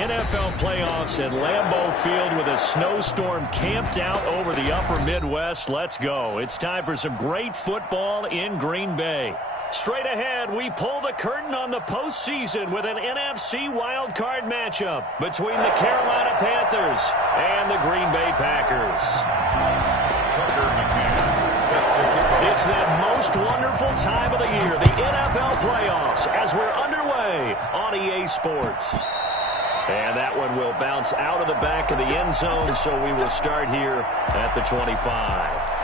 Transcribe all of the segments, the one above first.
NFL playoffs at Lambeau Field with a snowstorm camped out over the upper Midwest. Let's go. It's time for some great football in Green Bay. Straight ahead, we pull the curtain on the postseason with an NFC wildcard matchup between the Carolina Panthers and the Green Bay Packers. It's that most wonderful time of the year, the NFL playoffs, as we're underway on EA Sports. And that one will bounce out of the back of the end zone, so we will start here at the 25.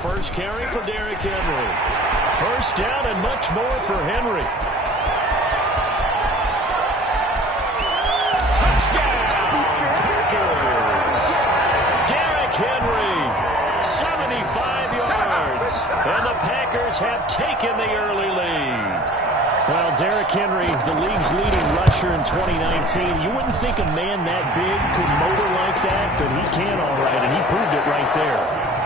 First carry for Derrick Henry. First down and much more for Henry. Touchdown, Packers! Derrick Henry, 75 yards. And the Packers have taken the early lead. Well, Derrick Henry, the league's leading rusher in 2019. You wouldn't think a man that big could motor like that, but he can all right, and he proved it right there.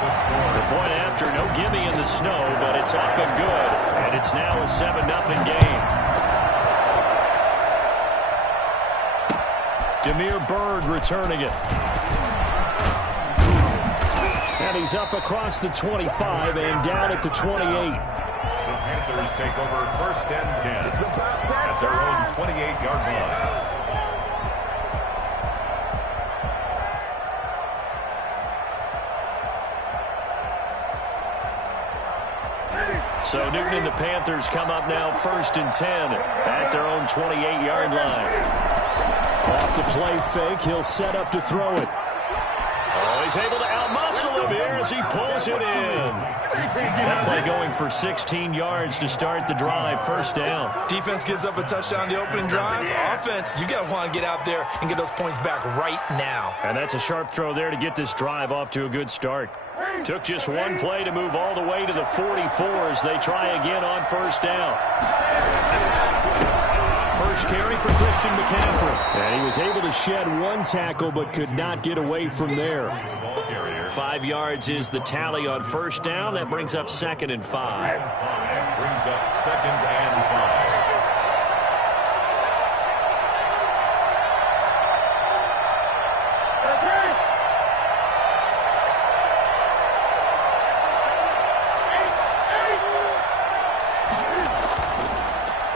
The point after, no gimme in the snow, but it's up and good, and it's now a 7-0 game. Damiere Byrd returning it. And he's up across the 25 and down at the 28. The Panthers take over 1st and 10 at their own 28-yard line. So Newton and the Panthers come up now 1st and 10 at their own 28-yard line. Off the play fake, he'll set up to throw it. Oh, he's able to outmuscle him here as he pulls it in. That play going for 16 yards to start the drive, 1st down. Defense gives up a touchdown the opening drive. Offense, you got to want to get out there and get those points back right now. And that's a sharp throw there to get this drive off to a good start. Took just one play to move all the way to the 44 as they try again on 1st down. First carry for Christian McCaffrey. And he was able to shed one tackle but could not get away from there. 5 yards is the tally on 1st down. That brings up 2nd and 5. Brings up 2nd and 5.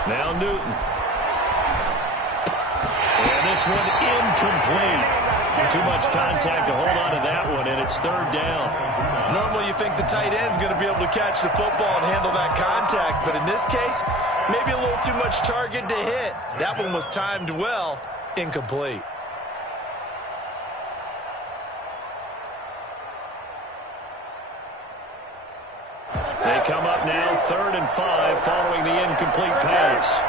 Now Newton. And this one incomplete. Too much contact to hold on to that one, and it's 3rd down. Normally you think the tight end's going to be able to catch the football and handle that contact, but in this case, maybe a little too much target to hit. That one was timed well, incomplete. They come up now 3rd and 5 following the incomplete pass.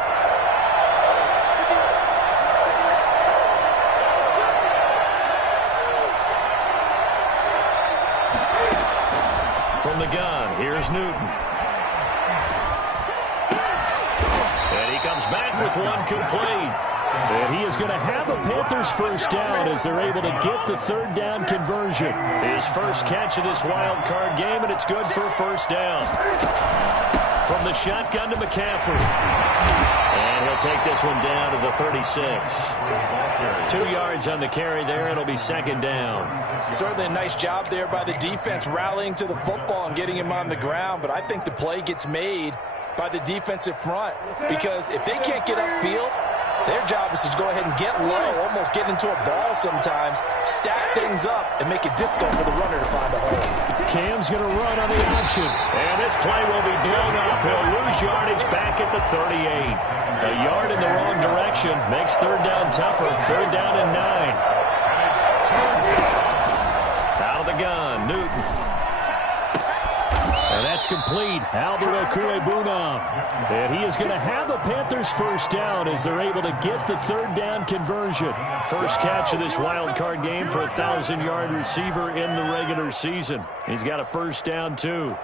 From the gun, here's Newton. And he comes back with one complete. And he is going to have a Panthers 1st down as they're able to get the 3rd down conversion. His first catch of this wild card game, and it's good for a 1st down. From the shotgun to McCaffrey. And he'll take this one down to the 36. 2 yards on the carry there. It'll be 2nd down. Certainly a nice job there by the defense rallying to the football and getting him on the ground, but I think the play gets made by the defensive front because if they can't get upfield, their job is to go ahead and get low, almost get into a ball sometimes, stack things up, and make it difficult for the runner to find a hole. Cam's going to run on the option. And this play will be blown up. He'll lose yardage back at the 38. A yard in the wrong direction makes 3rd down tougher. 3rd down and 9. Out of the gun, Newton. And that That's complete. Albert Okuebunam. And he is going to have a Panthers first down as they're able to get the third down conversion. First catch of this wild card game for a 1,000-yard receiver in the regular season. He's got a first down, too.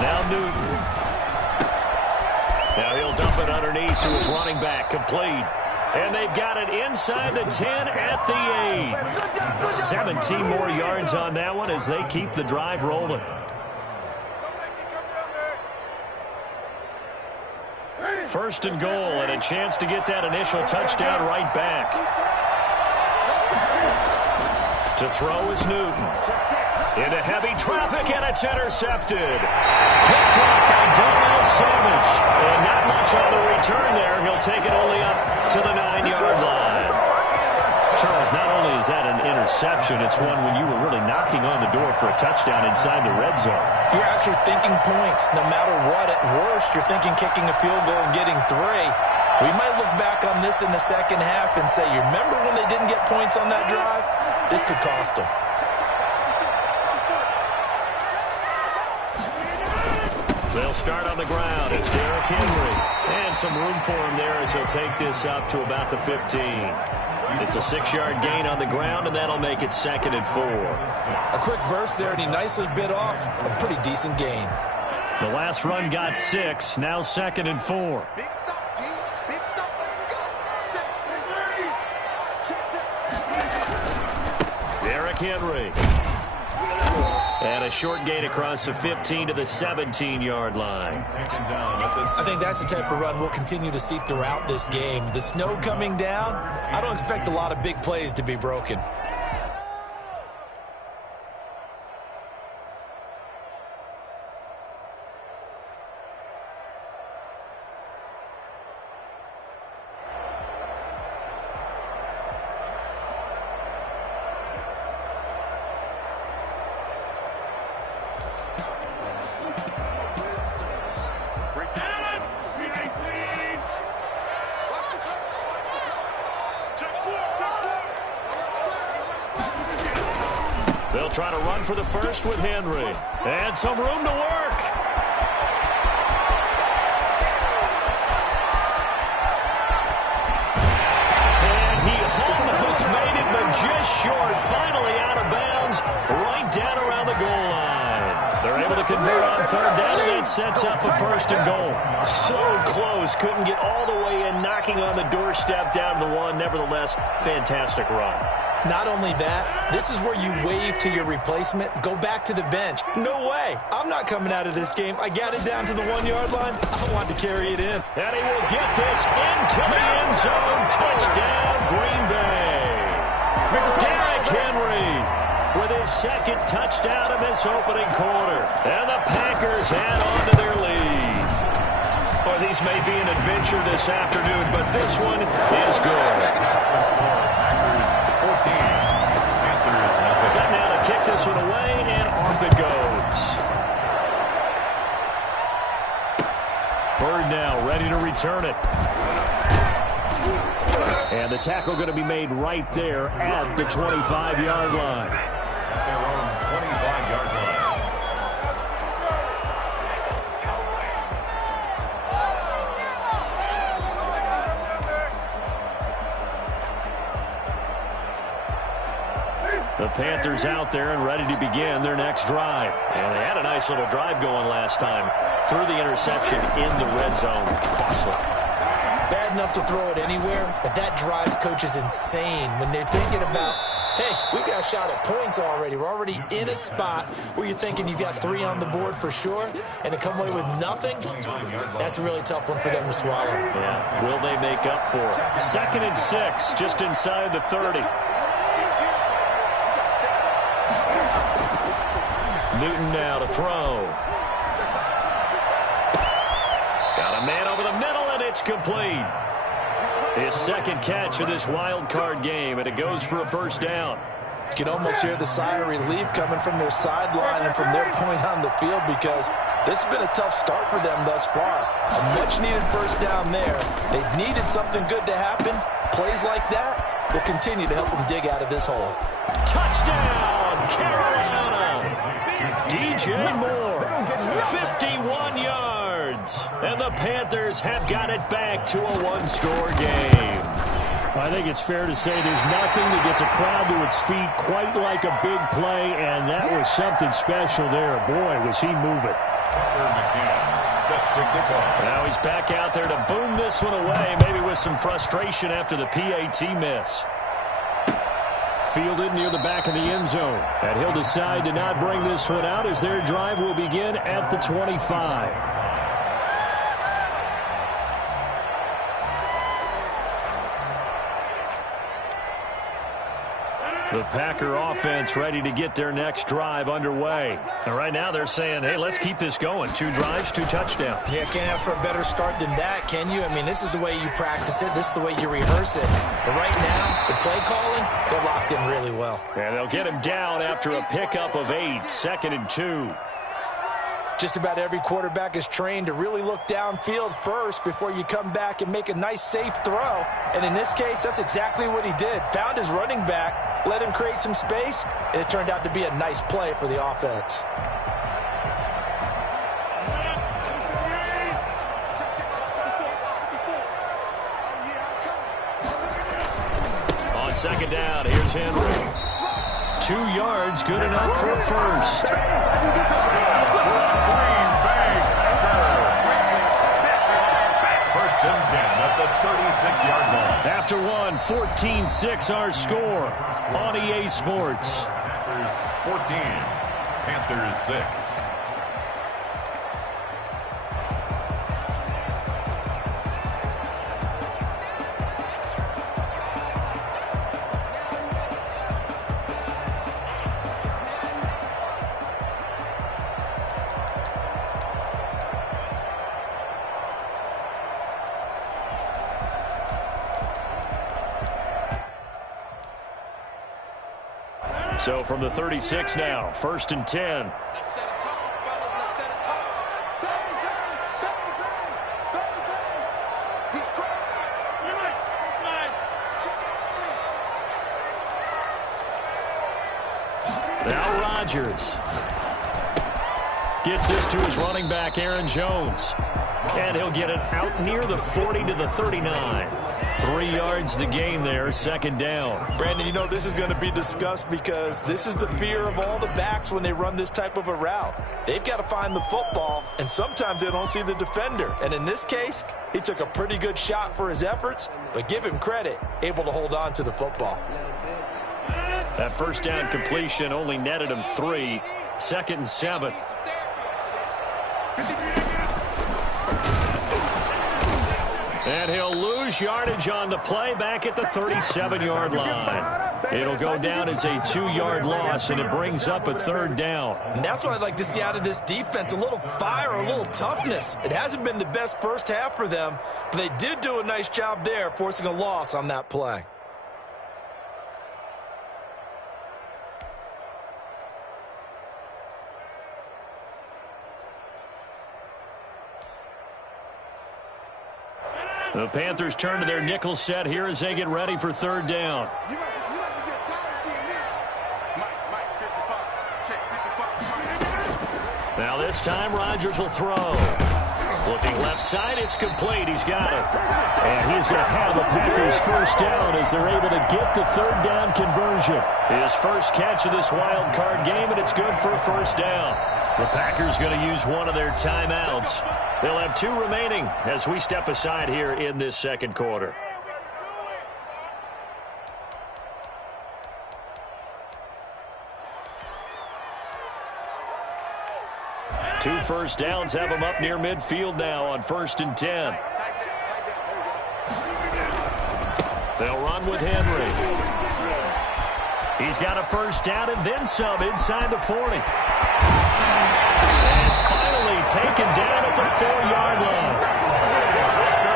Now Newton. Now he'll dump it underneath to his running back. Complete. And they've got it inside the 10 at the 8. 17 more yards on that one as they keep the drive rolling. First and goal, and a chance to get that initial touchdown right back. To throw is Newton. Into heavy traffic, and it's intercepted. Picked off by Darnell Savage. And not much on the return there. He'll take it only up to the 9-yard line. Charles, not only is that an interception, it's one when you were really knocking on the door for a touchdown inside the red zone. You're actually thinking points. No matter what, at worst, you're thinking kicking a field goal and getting 3. We might look back on this in the second half and say, you remember when they didn't get points on that drive? This could cost them. They'll start on the ground. It's Derrick Henry. And some room for him there as he'll take this up to about the 15. It's a 6-yard gain on the ground, and that'll make it 2nd and 4. A quick burst there, and he nicely bit off a pretty decent gain. The last run got 6. Now 2nd and 4. Derrick Henry. And a short gain across the 15 to the 17-yard line. I think that's the type of run we'll continue to see throughout this game. The snow coming down, I don't expect a lot of big plays to be broken. They'll try to run for the first with Henry. And some room to work. And he almost made it, but just short. Finally out of bounds, right down around the goal line. They're able to convert on third down, and that sets up a first and goal. So close. Couldn't get all the way in, knocking on the doorstep down to the 1. Nevertheless, fantastic run. Not only that, this is where you wave to your replacement, go back to the bench. No way. I'm not coming out of this game. I got it down to the 1-yard line. I want to carry it in. And he will get this into the end zone. Touchdown, Green Bay. Derrick Henry with his 2nd touchdown in this opening quarter. And the Packers add on to their lead. Well, these may be an adventure this afternoon, but this one is good. Set now to kick this one away, and off it goes. Bird now ready to return it. And the tackle going to be made right there at the 25-yard line. At their own 25-yard line. The Panthers out there and ready to begin their next drive. And they had a nice little drive going last time. Threw the interception in the red zone. Costly. Bad enough to throw it anywhere, but that drives coaches insane when they're thinking about, hey, we got a shot at points already. We're already in a spot where you're thinking you got 3 on the board for sure, and to come away with nothing, that's a really tough one for them to swallow. Yeah, will they make up for it? 2nd and 6, just inside the 30. Newton now to throw. Got a man over the middle, and it's complete. His 2nd catch of this wild card game, and it goes for a first down. You can almost hear the sigh of relief coming from their sideline and from their point on the field because This has been a tough start for them thus far. A much-needed first down there. They've needed something good to happen. Plays like that will continue to help them dig out of this hole. Touchdown, Carolina! DJ Moore, 51 yards. And the Panthers have got it back to a one-score game. I think it's fair to say there's nothing that gets a crowd to its feet quite like a big play, and that was something special there. Boy, was he moving. Now he's back out there to boom this one away, maybe with some frustration after the PAT miss. Fielded near the back of the end zone. And he'll decide to not bring this one out as their drive will begin at the 25. The Packer offense ready to get their next drive underway. And right now they're saying, hey, let's keep this going. 2 drives, 2 touchdowns. Yeah, can't ask for a better start than that, can you? I mean, this is the way you practice it. This is the way you rehearse it. But right now, the play calling, they're locked in really well. And they'll get him down after a pickup of 8, 2nd and 2. Just about every quarterback is trained to really look downfield first before you come back and make a nice, safe throw. And in this case, that's exactly what he did. Found his running back, let him create some space, and it turned out to be a nice play for the offense. On 2nd down, here's Henry. 2 yards, good enough for a first. First and 10 at the 36-yard line. After one, 14-6 our score on EA Sports. Packers 14, Panthers 6. So from the 36 now, 1st and 10. Now Rodgers gets this to his running back, Aaron Jones. And he'll get it out near the 40 to the 39. 3 yards the gain there, 2nd down. Brandon, you know this is going to be discussed because this is the fear of all the backs when they run this type of a route. They've got to find the football, and sometimes they don't see the defender. And in this case, he took a pretty good shot for his efforts, but give him credit, able to hold on to the football. That first down completion only netted him 3. 2nd and 7. And he'll lose yardage on the play back at the 37-yard line. It'll go down as a 2-yard loss, and it brings up a 3rd down. And that's what I'd like to see out of this defense, a little fire, a little toughness. It hasn't been the best first half for them, but they did do a nice job there, forcing a loss on that play. The Panthers turn to their nickel set here as they get ready for 3rd down. Now this time Rodgers will throw. Looking left side, it's complete. He's got it. And he's going to have the Packers first down as they're able to get the 3rd down conversion. His first catch of this wild card game, and it's good for a first down. The Packers going to use one of their timeouts. They'll have 2 remaining as we step aside here in this 2nd quarter. Two first downs have them up near midfield now on 1st and 10. They'll run with Henry. He's got a first down and then some inside the 40. And finally taken down at the 4-yard line.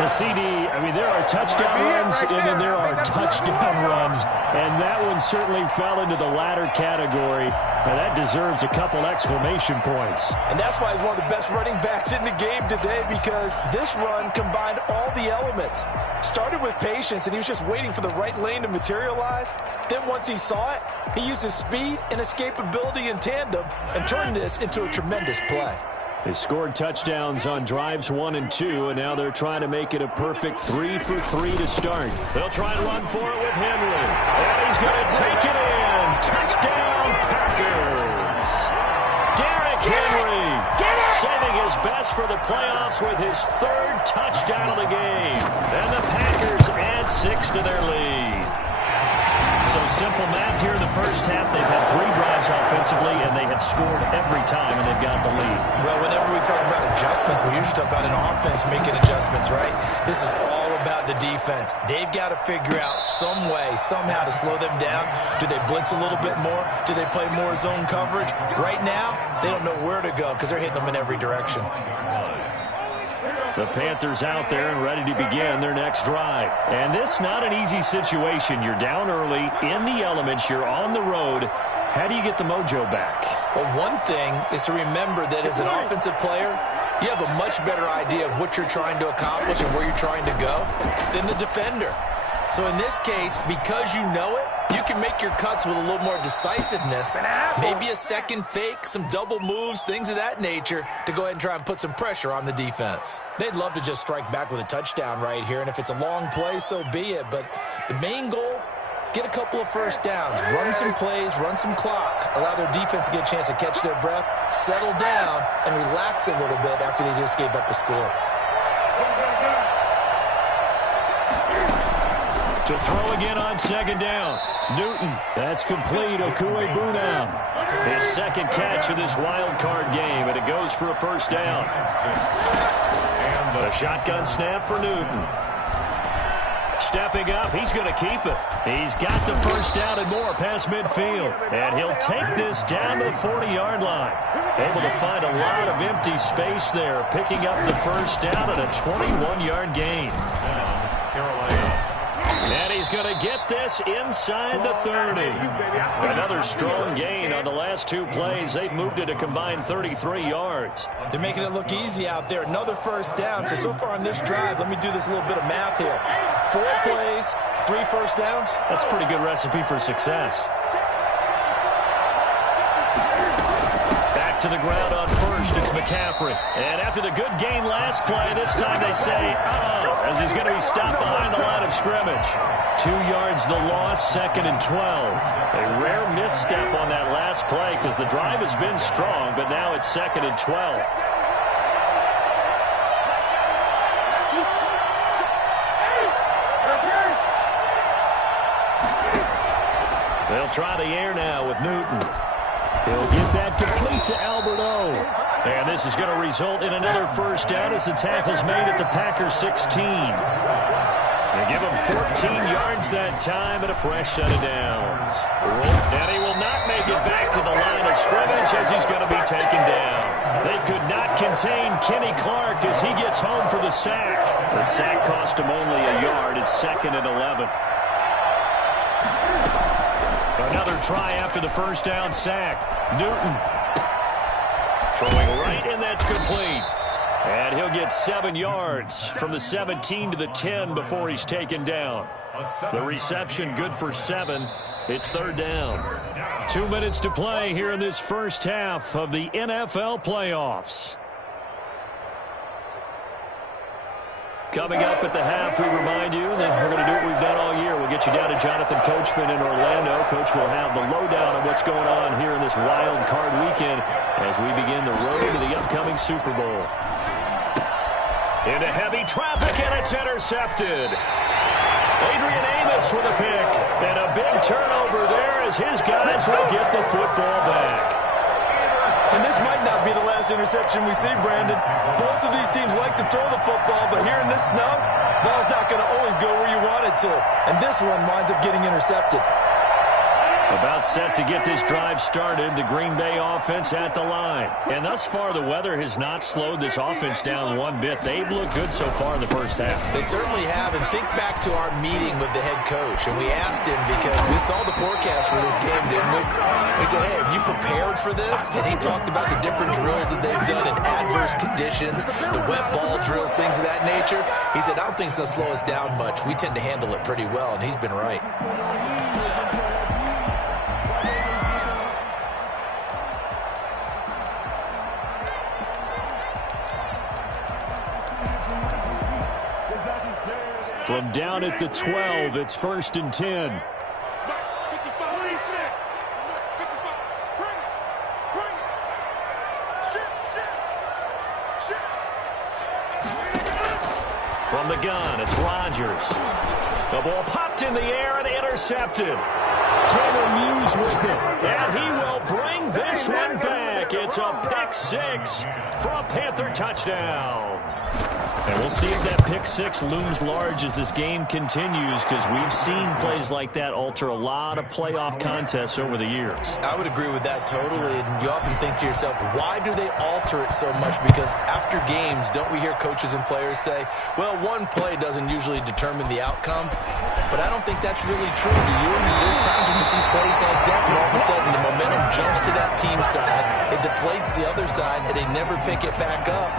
The CD, I mean, there are touchdown runs, and then there are touchdown runs, and that one certainly fell into the latter category, and that deserves a couple exclamation points. And that's why he's one of the best running backs in the game today, because this run combined all the elements. Started with patience, and he was just waiting for the right lane to materialize. Then once he saw it, he used his speed and escapability in tandem and turned this into a tremendous play. They scored touchdowns on drives 1 and 2, and now they're trying to make it a perfect 3 for 3 to start. They'll try and run for it with Henry. And he's going to take it in. Touchdown, Packers. Derrick Henry saving his best for the playoffs with his 3rd touchdown of the game. And the Packers add 6 to their lead. So simple math here in the first half. They've had 3 drives offensively, and they have scored every time, and they've got the lead. Well, whenever we talk about adjustments, we usually talk about an offense making adjustments, right? This is all about the defense. They've got to figure out some way, somehow to slow them down. Do they blitz a little bit more? Do they play more zone coverage? Right now, they don't know where to go because they're hitting them in every direction. The Panthers out there and ready to begin their next drive. And this not an easy situation. You're down early, in the elements, you're on the road. How do you get the mojo back? Well, one thing is to remember that as an offensive player, you have a much better idea of what you're trying to accomplish and where you're trying to go than the defender. So in this case, because you know it, you can make your cuts with a little more decisiveness. Maybe a second fake, some double moves, things of that nature to go ahead and try and put some pressure on the defense. They'd love to just strike back with a touchdown right here, and if it's a long play, so be it. But the main goal, get a couple of first downs, run some plays, run some clock, allow their defense to get a chance to catch their breath, settle down, and relax a little bit after they just gave up a score. To throw again on 2nd down. Newton, that's complete. Okuegbunam. His 2nd catch of this wild card game, and it goes for a 1st down. And a shotgun snap for Newton. Stepping up, he's going to keep it. He's got the 1st down and more past midfield. And he'll take this down to the 40-yard line. Able to find a lot of empty space there, picking up the 1st down at a 21-yard gain. And he's going to get this inside the 30. Another strong gain on the last 2 plays. They've moved it a combined 33 yards. They're making it look easy out there. Another 1st down. So far on this drive, let me do this little bit of math here. 4 plays, 3 1st downs. That's a pretty good recipe for success. Back to the ground on 1st. It's McCaffrey. And after the good gain last play, this time they say, as he's going to be stopped behind the line of scrimmage. 2 yards the loss, 2nd and 12. A rare misstep on that last play because the drive has been strong, but now it's 2nd and 12. They'll try the air now with Newton. He'll get that complete to Alberto. And this is going to result in another 1st down as the tackle's made at the Packers 16. They give him 14 yards that time and a fresh set of downs. And he will not make it back to the line of scrimmage as he's going to be taken down. They could not contain Kenny Clark as he gets home for the sack. The sack cost him only a yard. It's 2nd and 11. Another try after the 1st down sack. Newton throwing right, and that's complete. And he'll get 7 yards from the 17 to the 10 before he's taken down. The reception good for 7. It's 3rd down. 2 minutes to play here in this first half of the NFL playoffs. Coming up at the half, we remind you that we're going to do what we've done all year. We'll get you down to Jonathan Coachman in Orlando. Coach will have the lowdown on what's going on here in this wild card weekend as we begin the road to the upcoming Super Bowl. Into heavy traffic, and it's intercepted. Adrian Amos with a pick. And a big turnover there as his guys will get the football back. And this might not be the last interception we see, Brandon. Both of these teams like to throw the football, but here in this snow, ball's not going to always go where you want it to. And this one winds up getting intercepted. About set to get this drive started, the Green Bay offense at the line. And thus far, the weather has not slowed this offense down one bit. They've looked good so far in the first half. They certainly have. And think back to our meeting with the head coach. And we asked him, because we saw the forecast for this game, didn't we? We said, hey, have you prepared for this? And he talked about the different drills that they've done in adverse conditions, the wet ball drills, things of that nature. He said, I don't think it's going to slow us down much. We tend to handle it pretty well, and he's been right. From down at the 12, it's 1st and 10. From the gun, it's Rodgers. The ball popped in the air and intercepted. Taylor Muse with it, and he will bring this one back. It's a pick six for a Panther touchdown. And we'll see if that pick six looms large as this game continues, because we've seen plays like that alter a lot of playoff contests over the years. I would agree with that totally. And you often think to yourself, why do they alter it so much? Because after games, don't we hear coaches and players say, well, one play doesn't usually determine the outcome? But I don't think that's really true. Do you? Because there's times when we see plays like that, and all of a sudden the momentum jumps to that team side, it deflates the other side, and they never pick it back up.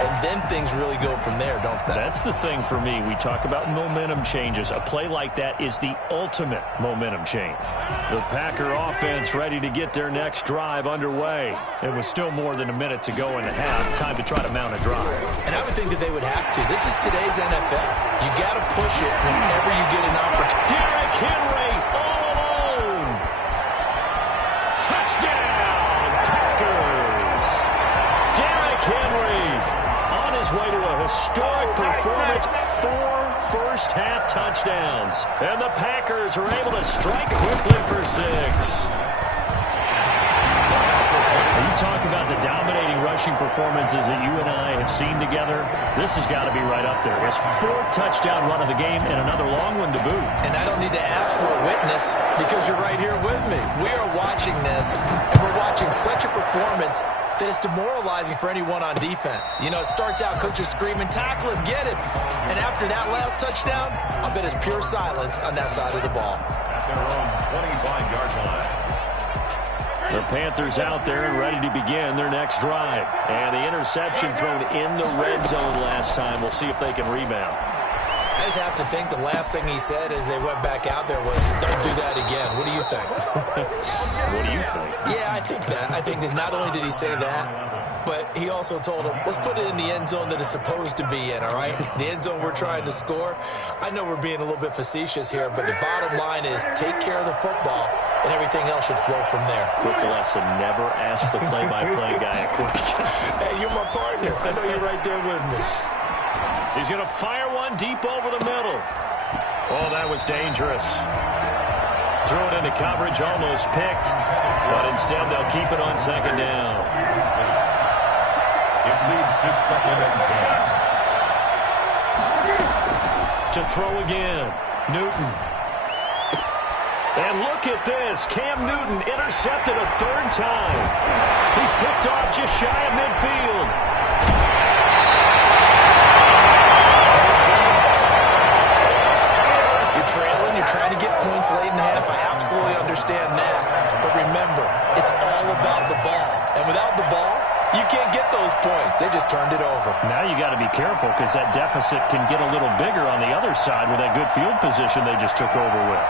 And then things really go from there, don't they? That's the thing for me. We talk about momentum changes. A play like that is the ultimate momentum change. The Packer offense ready to get their next drive underway. And with still more than a minute to go in the half, time to try to mount a drive. And I would think that they would have to. This is today's NFL. You got to push it whenever you get an opportunity. Derrick Henry all alone. Touchdown, Packers. Derrick Henry on his way to a historic performance, 4 first-half touchdowns. And the Packers are able to strike quickly for 6. You talk about the dominating rushing performances that you and I have seen together. This has got to be right up there. His 4th touchdown run of the game and another long one to boot. And I don't need to ask for a witness because you're right here with me. We are watching this, and we're watching such a performance that it's demoralizing for anyone on defense. You know, it starts out, coaches screaming, tackle him, get him. And after that last touchdown, I bet it's pure silence on that side of the ball. At their own 25-yard line. The Panthers out there and ready to begin their next drive. And the interception thrown in the red zone last time. We'll see if they can rebound. I just have to think the last thing he said as they went back out there was, don't do that again. What do you think? What do you think? Yeah, I think that. I think that not only did he say that, but he also told him, let's put it in the end zone that it's supposed to be in, all right? The end zone we're trying to score. I know we're being a little bit facetious here, but the bottom line is take care of the football, and everything else should flow from there. Quick lesson, never ask the play-by-play guy a question. Hey, you're my partner. I know you're right there with me. He's going to fire one deep over the middle. Oh, that was dangerous. Threw it into coverage, almost picked, but instead they'll keep it on 2nd down. It leads to 2nd and 10. To throw again, Newton. And look at this. Cam Newton intercepted a 3rd time. He's picked off just shy of midfield. You're trailing, you're trying to get points late in the half. I absolutely understand that. But remember, it's all about the ball. And without the ball, you can't get those points. They just turned it over. Now you got to be careful because that deficit can get a little bigger on the other side with that good field position they just took over with.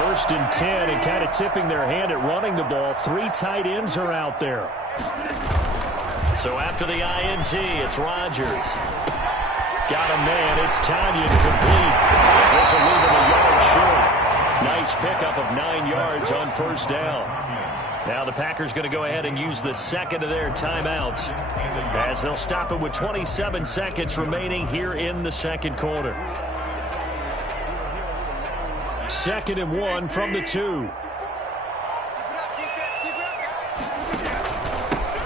First and 10, and kind of tipping their hand at running the ball. 3 tight ends are out there. So after the INT, it's Rodgers. Got a man. It's Tanya complete. This will leave him a yard short. Nice pickup of 9 yards on 1st down. Now the Packers going to go ahead and use the 2nd of their timeouts as they'll stop it with 27 seconds remaining here in the 2nd quarter. 2nd and 1 from the 2.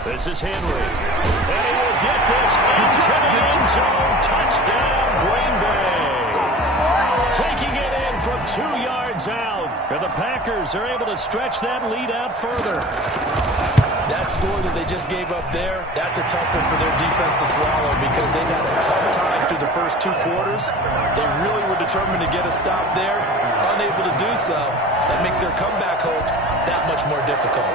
This is Henry. And he will get this into the end zone. Touchdown, Green Bay. yards out. And the Packers are able to stretch that lead out further. That score that they just gave up there, that's a tough one for their defense to swallow because they've had a tough time through the first 2 quarters. They really were determined to get a stop there, unable to do so. That makes their comeback hopes that much more difficult.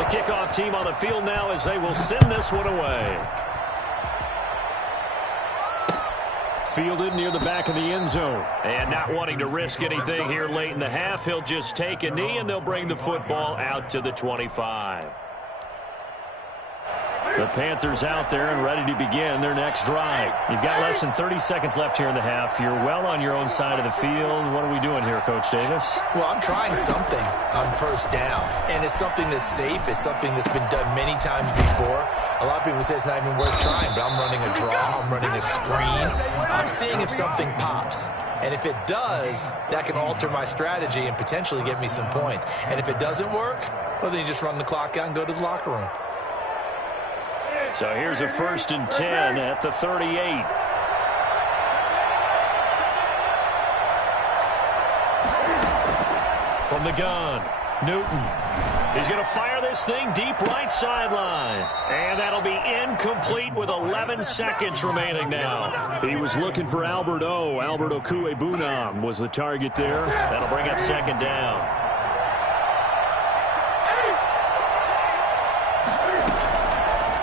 The kickoff team on the field now as they will send this one away. Fielded near the back of the end zone. And not wanting to risk anything here late in the half, he'll just take a knee and they'll bring the football out to the 25. The Panthers out there and ready to begin their next drive. You've got less than 30 seconds left here in the half. You're well on your own side of the field. What are we doing here, Coach Davis? Well, I'm trying something on first down, and it's something that's safe. It's something that's been done many times before. A lot of people say it's not even worth trying, but I'm running a draw. I'm running a screen. I'm seeing if something pops. And if it does, that can alter my strategy and potentially get me some points. And if it doesn't work, well, then you just run the clock out and go to the locker room. So here's a 1st and 10 at the 38. From the gun, Newton. He's going to fire this thing deep right sideline. And that'll be incomplete with 11 seconds remaining now. He was looking for Albert Okuebunam was the target there. That'll bring up 2nd down.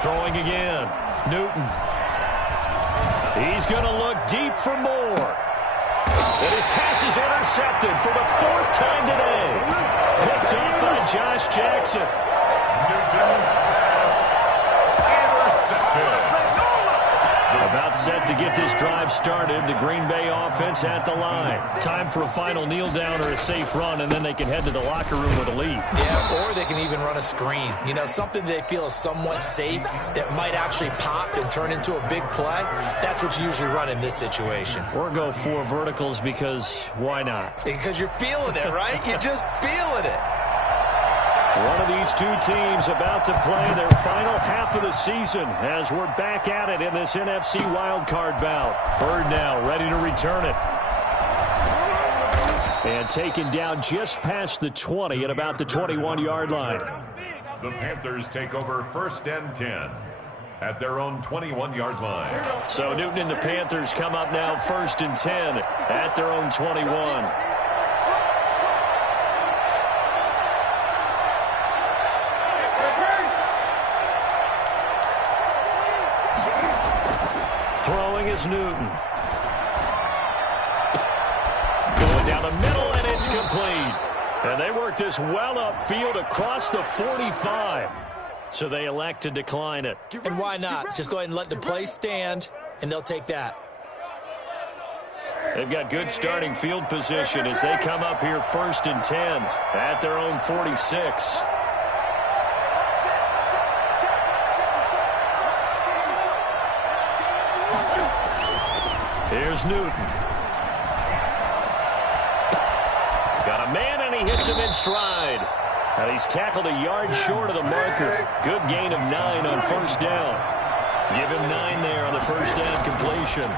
Throwing again, Newton. He's going to look deep for more. And his pass is intercepted for the 4th time today. Picked up by Josh Jackson. Newton's pass intercepted. About set to get this drive started. The Green Bay offense at the line. Time for a final kneel down or a safe run, and then they can head to the locker room with a lead. Yeah, or they can even run a screen. You know, something they feel is somewhat safe that might actually pop and turn into a big play. That's what you usually run in this situation. Or go 4 verticals because why not? Because you're feeling it, right? You're just feeling it. One of these two teams about to play their final half of the season as we're back at it in this NFC wildcard bout. Bird now ready to return it. And taken down just past the 20 at about the 21-yard line. The Panthers take over 1st and 10 at their own 21-yard line. So Newton and the Panthers come up now 1st and 10 at their own 21. Throwing is Newton. Going down the middle, and it's complete. And they work this well upfield across the 45. So they elect to decline it. And why not? Just go ahead and let the play stand, and they'll take that. They've got good starting field position as they come up here 1st and 10 at their own 46. Here's Newton. Got a man, and he hits him in stride. And he's tackled a yard short of the marker. Good gain of 9 on 1st down. Give him 9 there on the 1st down completion.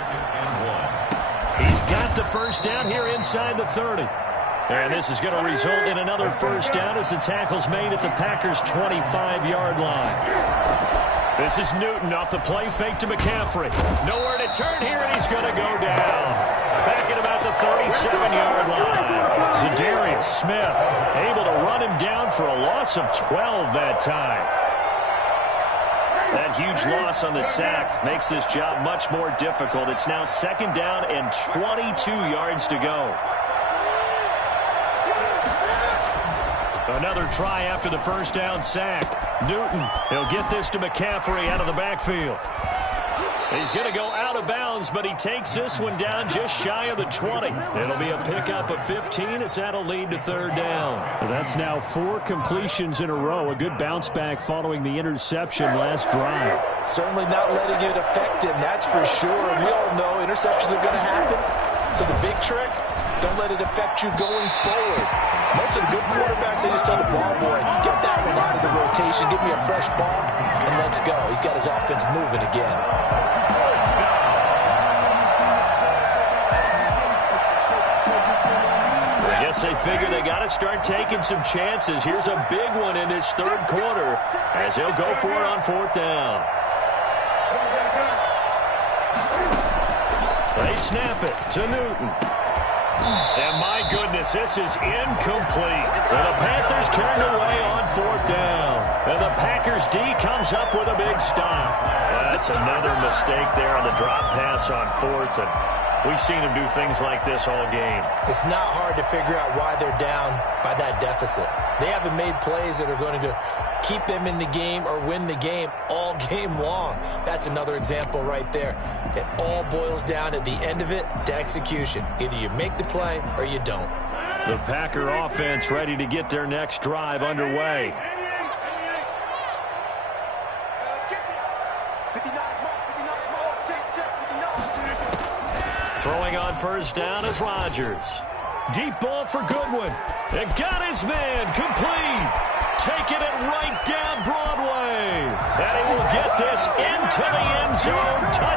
He's got the 1st down here inside the 30. And this is going to result in another 1st down as the tackle's made at the Packers' 25-yard line. This is Newton off the play fake to McCaffrey. Nowhere to turn here, and he's going to go down. Back at about the 37-yard line. Za'Darius Smith able to run him down for a loss of 12 that time. That huge loss on the sack makes this job much more difficult. It's now 2nd down and 22 yards to go. Another try after the 1st down sack. Newton, he'll get this to McCaffrey out of the backfield. He's going to go out of bounds, but he takes this one down just shy of the 20. It'll be a pickup of 15 as that'll lead to 3rd down. Well, that's now 4 completions in a row. A good bounce back following the interception last drive. Certainly not letting it affect him, that's for sure. And we all know interceptions are going to happen. So the big trick, don't let it affect you going forward. Most of the good quarterbacks, they just tell the ball boy, get that one out of the rotation, give me a fresh ball, and let's go. He's got his offense moving again. guess they figure they got to start taking some chances. Here's a big one in this third quarter as he'll go for it on fourth down. They snap it to Newton. And my goodness, this is incomplete. And the Panthers turned away on fourth down. And the Packers D comes up with a big stop. That's another mistake there on the drop pass on fourth. And we've seen him do things like this all game. It's not hard to figure out why they're down by that deficit. They haven't made plays that are going to keep them in the game or win the game all game long. That's another example right there. It all boils down at the end of it to execution. Either you make the play or you don't. The Packer offense ready to get their next drive underway. Throwing on first down is Rodgers. Deep ball for Goodwin. And got his man complete. Taking it right down Broadway. And he will get this into the end zone. Touchdown.